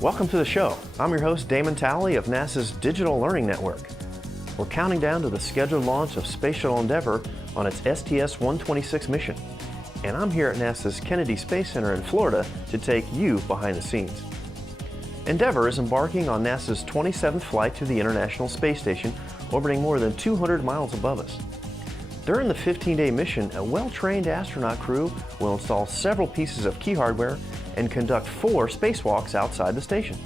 Welcome to the show. I'm your host, Damon Talley of NASA's Digital Learning Network. We're counting down to the scheduled launch of Space Shuttle Endeavour on its STS-126 mission. And I'm here at NASA's Kennedy Space Center in Florida to take you behind the scenes. Endeavour is embarking on NASA's 27th flight to the International Space Station, orbiting more than 200 miles above us. During the 15-day mission, a well-trained astronaut crew will install several pieces of key hardware and conduct 4 spacewalks outside the station.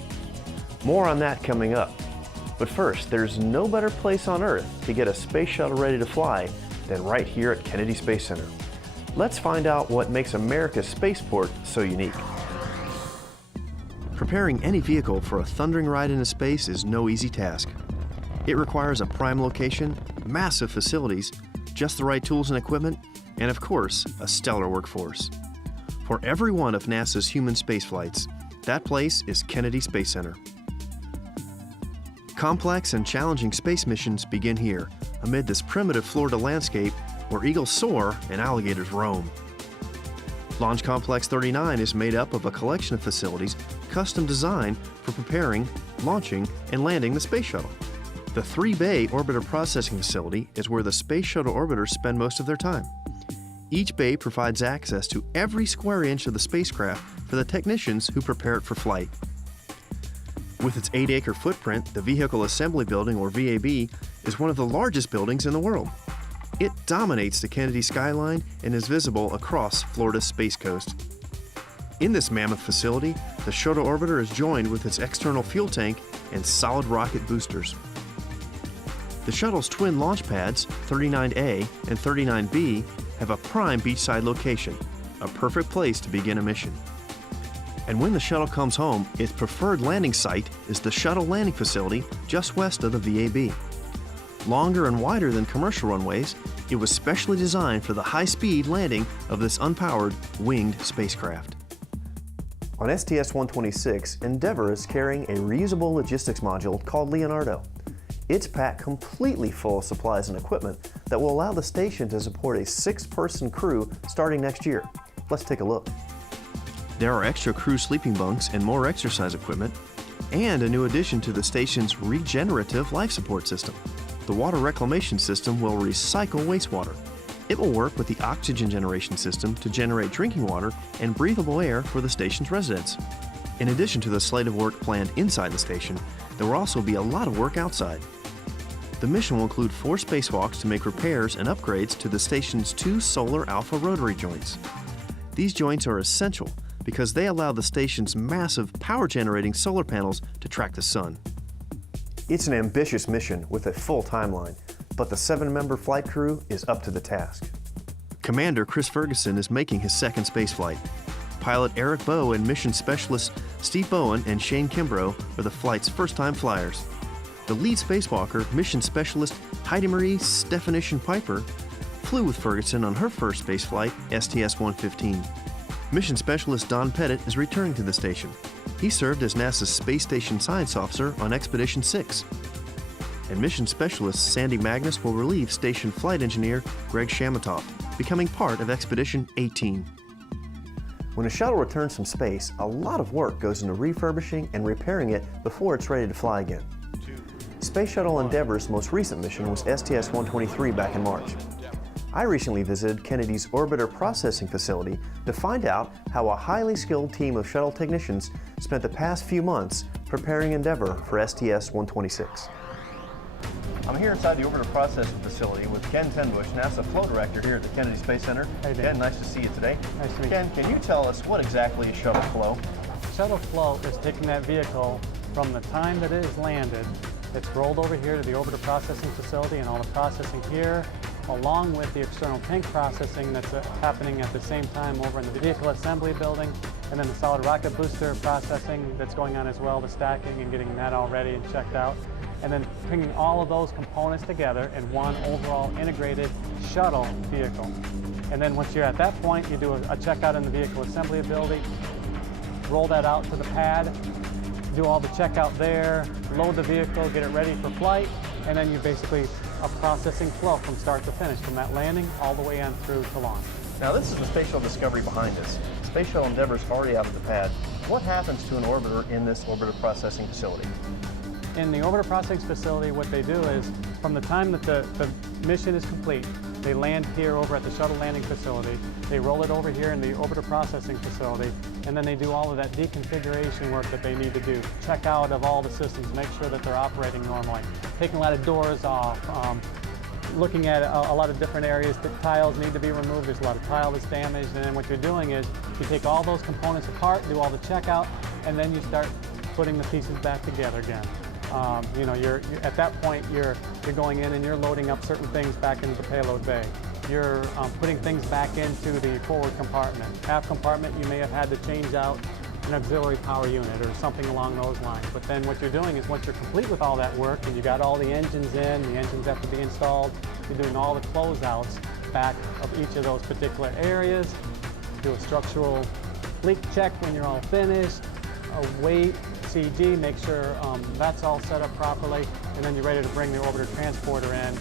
More on that coming up. But first, there's no better place on Earth to get a space shuttle ready to fly than right here at Kennedy Space Center. Let's find out what makes America's spaceport so unique. Preparing any vehicle for a thundering ride into space is no easy task. It requires a prime location, massive facilities, just the right tools and equipment, and of course, a stellar workforce. For every one of NASA's human space flights, that place is Kennedy Space Center. Complex and challenging space missions begin here, amid this primitive Florida landscape where eagles soar and alligators roam. Launch Complex 39 is made up of a collection of facilities custom designed for preparing, launching, and landing the space shuttle. The 3-bay orbiter processing facility is where the space shuttle orbiters spend most of their time. Each bay provides access to every square inch of the spacecraft for the technicians who prepare it for flight. With its 8-acre footprint, the Vehicle Assembly Building, or VAB, is one of the largest buildings in the world. It dominates the Kennedy skyline and is visible across Florida's Space Coast. In this mammoth facility, the shuttle orbiter is joined with its external fuel tank and solid rocket boosters. The shuttle's twin launch pads, 39A and 39B, have a prime beachside location, a perfect place to begin a mission. And when the shuttle comes home, its preferred landing site is the Shuttle Landing Facility just west of the VAB. Longer and wider than commercial runways, it was specially designed for the high-speed landing of this unpowered, winged spacecraft. On STS-126, Endeavour is carrying a reusable logistics module called Leonardo. It's packed completely full of supplies and equipment that will allow the station to support a 6-person crew starting next year. Let's take a look. There are extra crew sleeping bunks and more exercise equipment, and a new addition to the station's regenerative life support system. The water reclamation system will recycle wastewater. It will work with the oxygen generation system to generate drinking water and breathable air for the station's residents. In addition to the slate of work planned inside the station, there will also be a lot of work outside. The mission will include 4 spacewalks to make repairs and upgrades to the station's 2 solar alpha rotary joints. These joints are essential because they allow the station's massive power-generating solar panels to track the sun. It's an ambitious mission with a full timeline, but the 7-member flight crew is up to the task. Commander Chris Ferguson is making his second spaceflight. Pilot Eric Bowe and mission specialist Steve Bowen and Shane Kimbrough are the flight's first-time flyers. The lead spacewalker, mission specialist Heidi Marie Stefanition Piper, flew with Ferguson on her first spaceflight, STS-115. Mission specialist Don Pettit is returning to the station. He served as NASA's Space Station Science Officer on Expedition 6. And mission specialist Sandy Magnus will relieve station flight engineer Greg Shamatoff, becoming part of Expedition 18. When a shuttle returns from space, a lot of work goes into refurbishing and repairing it before it's ready to fly again. Space Shuttle Endeavour's most recent mission was STS-123 back in March. I recently visited Kennedy's Orbiter Processing Facility to find out how a highly skilled team of shuttle technicians spent the past few months preparing Endeavour for STS-126. I'm here inside the Orbiter Processing Facility with Ken Tenbush, NASA Flow Director here at the Kennedy Space Center. Hey, Ken, nice to see you today. Nice to meet you. Ken, can you tell us what exactly is shuttle flow? Shuttle flow is taking that vehicle from the time that it is landed. It's rolled over here to the Orbiter Processing Facility, and all the processing here, along with the external tank processing that's happening at the same time over in the Vehicle Assembly Building, and then the solid rocket booster processing that's going on as well, the stacking and getting that all ready and checked out, and then bringing all of those components together in one overall integrated shuttle vehicle. And then once you're at that point, you do a checkout in the Vehicle Assembly Building, roll that out to the pad, do all the checkout there, load the vehicle, get it ready for flight, and then you basically a processing flow from start to finish, from that landing all the way on through to launch. Now this is the Space Shuttle Discovery behind us. Space Shuttle Endeavour's already out of the pad. what happens to an orbiter in this orbiter processing facility? In the orbiter processing facility, what they do is, from the time that the mission is complete, they land here over at the shuttle landing facility, they roll it over here in the orbiter processing facility, and then they do all of that deconfiguration work that they need to do. Check out of all the systems, make sure that they're operating normally, taking a lot of doors off, looking at a lot of different areas that tiles need to be removed. There's a lot of tile that's damaged, and then what you're doing is you take all those components apart, do all the checkout, and then you start putting the pieces back together again. You know, you're at that point you're going in and you're loading up certain things back into the payload bay. You're putting things back into the forward compartment. Aft compartment, you may have had to change out an auxiliary power unit or something along those lines. But then what you're doing is, once you're complete with all that work and you got all the engines in, the engines have to be installed, you're doing all the closeouts back of each of those particular areas, do a structural leak check when you're all finished, a weight, CG, make sure that's all set up properly, and then you're ready to bring the orbiter transporter in,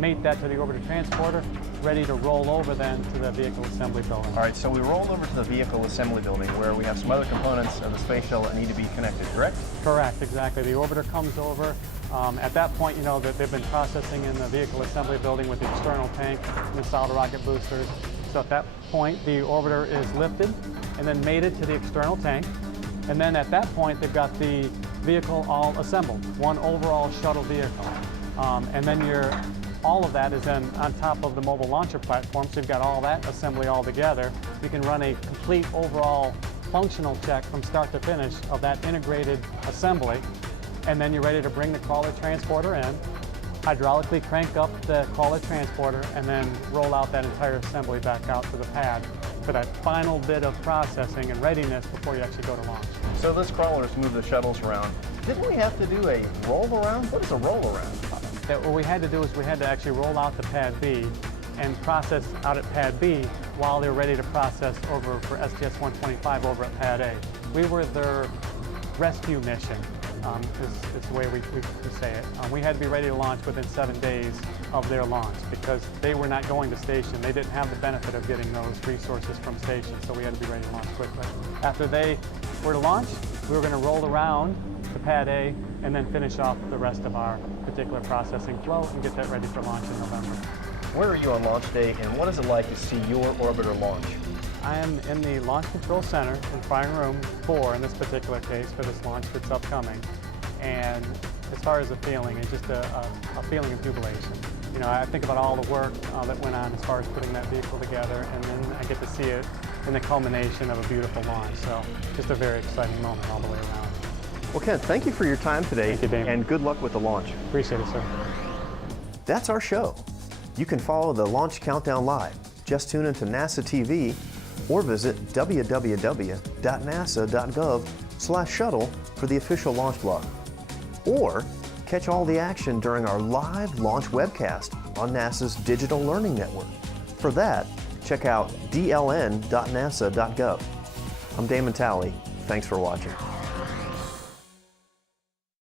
mate that to the orbiter transporter, ready to roll over then to the vehicle assembly building. All right, so we roll over to the vehicle assembly building where we have some other components of the space shuttle that need to be connected, correct? Correct, exactly. The orbiter comes over. At that point, you know that they've been processing in the vehicle assembly building with the external tank and the solid rocket boosters. So at that point, the orbiter is lifted and then mated to the external tank. And then at that point, they've got the vehicle all assembled, one overall shuttle vehicle. And then all of that is then on top of the mobile launcher platform, so you've got all that assembly all together. You can run a complete overall functional check from start to finish of that integrated assembly, and then you're ready to bring the crawler transporter in, hydraulically crank up the crawler transporter, and then roll out that entire assembly back out to the pad for that final bit of processing and readiness before you actually go to launch. So this crawler is to move the shuttles around. Didn't we have to do a roll around? What is a roll around? What we had to do is we had to actually roll out to pad B and process out at pad B while they were ready to process over for STS-125 over at pad A. We were their rescue mission, is the way we say it. We had to be ready to launch within 7 days of their launch because they were not going to station. They didn't have the benefit of getting those resources from station, so we had to be ready to launch quickly. After they were to launch, we were going to roll around to pad A and then finish off the rest of our particular processing flow and get that ready for launch in November. Where are you on launch day, and what is it like to see your orbiter launch? I am in the Launch Control Center in Flying Room 4 in this particular case for this launch that's upcoming. And as far as the feeling, it's just a feeling of jubilation. You know, I think about all the work that went on as far as putting that vehicle together, and then I get to see it in the culmination of a beautiful launch. So just a very exciting moment all the way around. Well, Ken, thank you for your time today, Thank you, Damon. and good luck with the launch. Appreciate it, sir. That's our show. You can follow the Launch Countdown live. Just tune into NASA TV or visit www.nasa.gov/shuttle for the official launch blog. Or catch all the action during our live launch webcast on NASA's Digital Learning Network. For that, check out dln.nasa.gov. I'm Damon Talley. Thanks for watching.